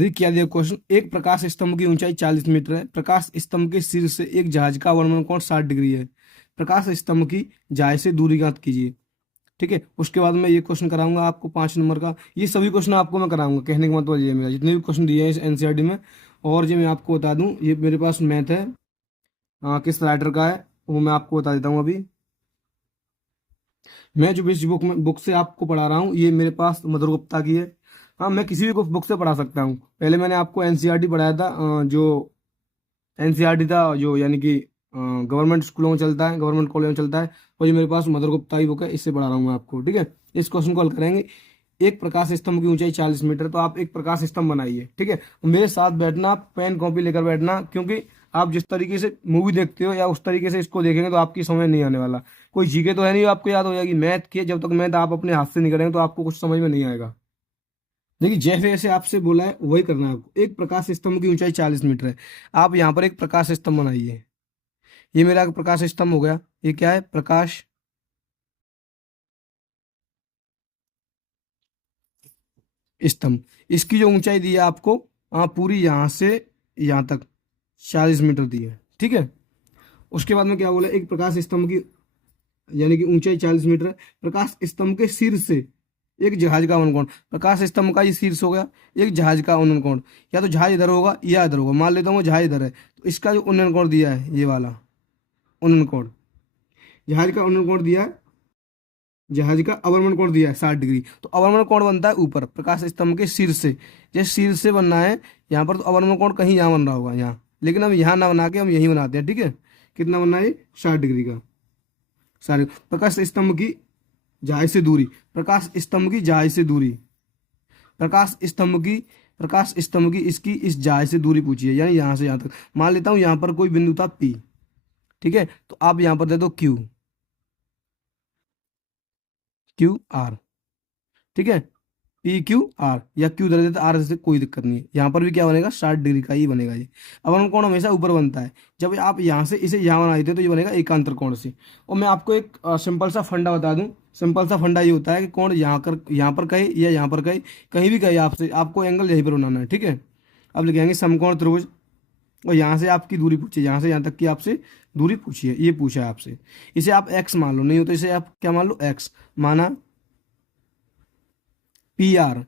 देखिए क्या दिया क्वेश्चन, एक प्रकाश स्तंभ की ऊंचाई 40 मीटर है, प्रकाश स्तंभ के शीर्ष से एक जहाज का अवनमन कोण 60 डिग्री है, प्रकाश स्तंभ की जहाज से दूरी ज्ञात कीजिए। ठीक है, उसके बाद मैं ये क्वेश्चन कराऊंगा आपको 5 नंबर का। ये सभी क्वेश्चन आपको मैं कराऊंगा, कहने का मतलब ये मेरा जितने भी क्वेश्चन दिए हैं इस एनसीईआरटी में। और जो मैं आपको बता दूं, ये मेरे पास मैथ है, किस राइटर का है वो मैं आपको बता देता हूँ अभी। मैं जो इस बुक से आपको पढ़ा रहा हूँ ये मेरे पास मधुर गुप्ता की है। हाँ, मैं किसी भी बुक से पढ़ा सकता हूँ। पहले मैंने आपको एनसीईआरटी पढ़ाया था, जो एनसीईआरटी था जो यानी कि गवर्नमेंट स्कूलों में चलता है, गवर्नमेंट कॉलेज में चलता है, और ये मेरे पास मधुर गुप्ता की बुक है, इससे पढ़ा रहा हूँ मैं आपको। ठीक है, इस क्वेश्चन को हल करेंगे। एक प्रकाश स्तंभ की ऊंचाई 40 मीटर, तो आप एक प्रकाश स्तंभ बनाइए। ठीक है, मेरे साथ बैठना, पेन कॉपी लेकर बैठना, क्योंकि आप जिस तरीके से मूवी देखते हो या उस तरीके से इसको देखेंगे तो आपकी समझ नहीं आने वाला। कोई जीके तो है नहीं आपको याद हो जाएगी, मैथ की जब तक मैथ आप अपने हाथ से नहीं करेंगे तो आपको कुछ समझ में नहीं आएगा। देखिए जैसे जैसे आपसे बोला है वही करना है आपको। एक प्रकाश स्तंभ की ऊंचाई 40 मीटर है, आप यहाँ पर एक प्रकाश स्तंभ बनाइए। ये मेरा प्रकाश स्तंभ हो गया। ये क्या है? प्रकाश स्तंभ। इसकी जो ऊंचाई दी है आपको, पूरी यहाँ से यहाँ तक 40 मीटर दी है। ठीक है, उसके बाद में क्या बोला, एक प्रकाश स्तंभ की यानी कि ऊंचाई 40 मीटर है, प्रकाश स्तंभ के शीर्ष से एक जहाज का अवनकोण। प्रकाश स्तंभ का ये शीर्ष हो गया, एक जहाज का उन्नयन कोण, या तो जहाज इधर होगा या इधर होगा। मान लेता हूँ जहाज इधर है, तो इसका जो उन्नयन कोण दिया है ये वाला उन्नयन कोण, जहाज का उन्नयन कोण दिया है, जहाज का अवनमन कोण दिया है 60 डिग्री। तो अवनमन कोण बनता है ऊपर प्रकाश स्तंभ के शीर्ष से। जैसे शीर्ष से बनना है यहाँ पर, तो अवनमन कोण कहीं यहाँ बन रहा होगा यहाँ, लेकिन हम यहाँ ना बना के हम यहीं बनाते हैं। ठीक है, कितना बनना है? 60 डिग्री का। सारे प्रकाश स्तंभ की जहाज से दूरी, प्रकाश स्तंभ की जहाज से दूरी, प्रकाश स्तंभ की इसकी इस जहाज से दूरी पूछी है, यानी यहाँ से यहाँ तक। मान लेता हूँ यहाँ पर कोई बिंदु था पी। ठीक है, तो आप यहाँ पर दे दो क्यू, क्यू आर। ठीक है, पी क्यू आर, या क्यू दे देते आर से, कोई दिक्कत नहीं है। यहाँ पर भी क्या बनेगा? 60 डिग्री का ही बनेगा ये। अब हम कोण हमेशा ऊपर बनता है, जब आप यहाँ से इसे यहाँ बनाते हो तो ये बनेगा एकांतर कोण से। और मैं आपको एक सिंपल सा फंडा बता दूं। सिंपल सा फंडा ये होता है कि कोण यहाँ पर कहे या यहाँ पर कहे, कहीं भी कहे आपसे, आपको एंगल यहीं पर बनाना है। ठीक है, अब लिखेंगे समकोण त्रिभुज, और यहाँ से आपकी दूरी पूछिए, यहाँ से यहाँ तक की आपसे दूरी पूछिए, ये पूछा है आपसे। इसे आप एक्स मान लो, नहीं हो तो इसे आप क्या मान लो? एक्स माना। पी आर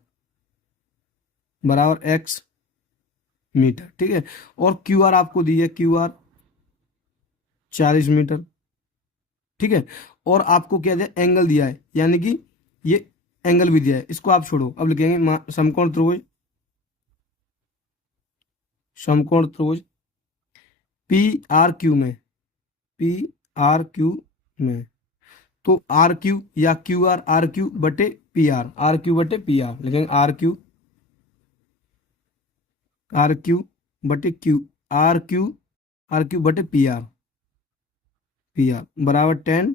बराबर एक्स मीटर। ठीक है, और क्यू आर आपको दी है, क्यू आर 40 मीटर। ठीक है, और आपको क्या दिया? एंगल दिया है, यानी कि ये एंगल भी दिया है, इसको आप छोड़ो। अब लिखेंगे समकोण त्रिभुज, समकोण त्रिभुज पी आर क्यू में, पी आर क्यू में, तो आर क्यू या क्यू आर क्यू बटे पी आर, आर क्यू बटे पी आर लिखेंगे, आर क्यू बटे Q, R Q, R Q बटे पी आर बराबर 10।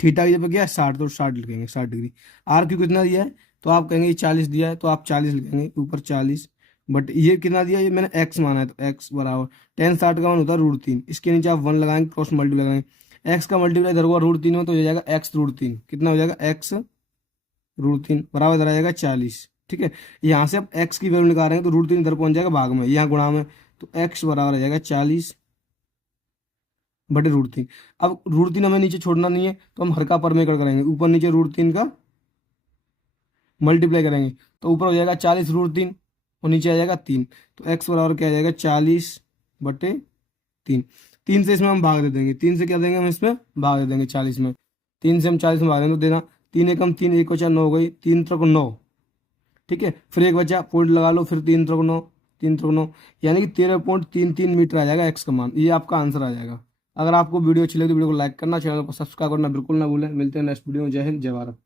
थीटा की जगह क्या है? 60, तो 60 लिखेंगे, 60 डिग्री। आर क्यू कितना दिया है? तो आप कहेंगे ये 40 दिया है, तो आप 40 लिखेंगे ऊपर 40। बट ये कितना दिया है? ये मैंने एक्स माना है, तो एक्स बराबर 10, 60 का मान होता है √3। इसके नीचे आप 1 लगाएंगे, क्रॉस मल्टीप्लाई लगाएंगे, एक्स का मल्टीप्लाई इधर हुआ √3 में, तो हो जाएगा x√3। कितना हो जाएगा? x√3 बराबर इधर आ जाएगा 40। ठीक है, यहाँ से आप x की वैल्यू निकाल रहे हैं तो √3 इधर पहुंच जाएगा भाग में, यहाँ गुणा में, तो x बराबर आ जाएगा 40 बटे √3। अब √3 हमें नीचे छोड़ना नहीं है, तो हम हर का परमेकड़ करेंगे, ऊपर नीचे √3 का मल्टीप्लाई करेंगे, तो ऊपर हो जाएगा 40 √3 और नीचे आ जाएगा 3। तो x बराबर क्या आ जाएगा? 40/3। 3 से इसमें हम भाग दे देंगे, 3 से क्या देंगे? हम इसमें भाग दे देंगे 40 में। 3 से हम 40 में भाग देंगे तो देना 3 एकम 3, एक बचा 9 हो गई, 3 त्रिक 9। ठीक है, फिर एक बचा, पॉइंट लगा लो, फिर 3 त्रिक 9, 3 त्रिक 9, यानी कि 13.33 मीटर आ जाएगा एक्स का मान। ये आपका आंसर आ जाएगा। अगर आपको वीडियो अच्छी लगी तो वीडियो को लाइक करना, चैनल को सब्सक्राइब करना बिल्कुल ना भूलें। मिलते हैं नेक्स्ट वीडियो में। जय हिंद, जय भारत।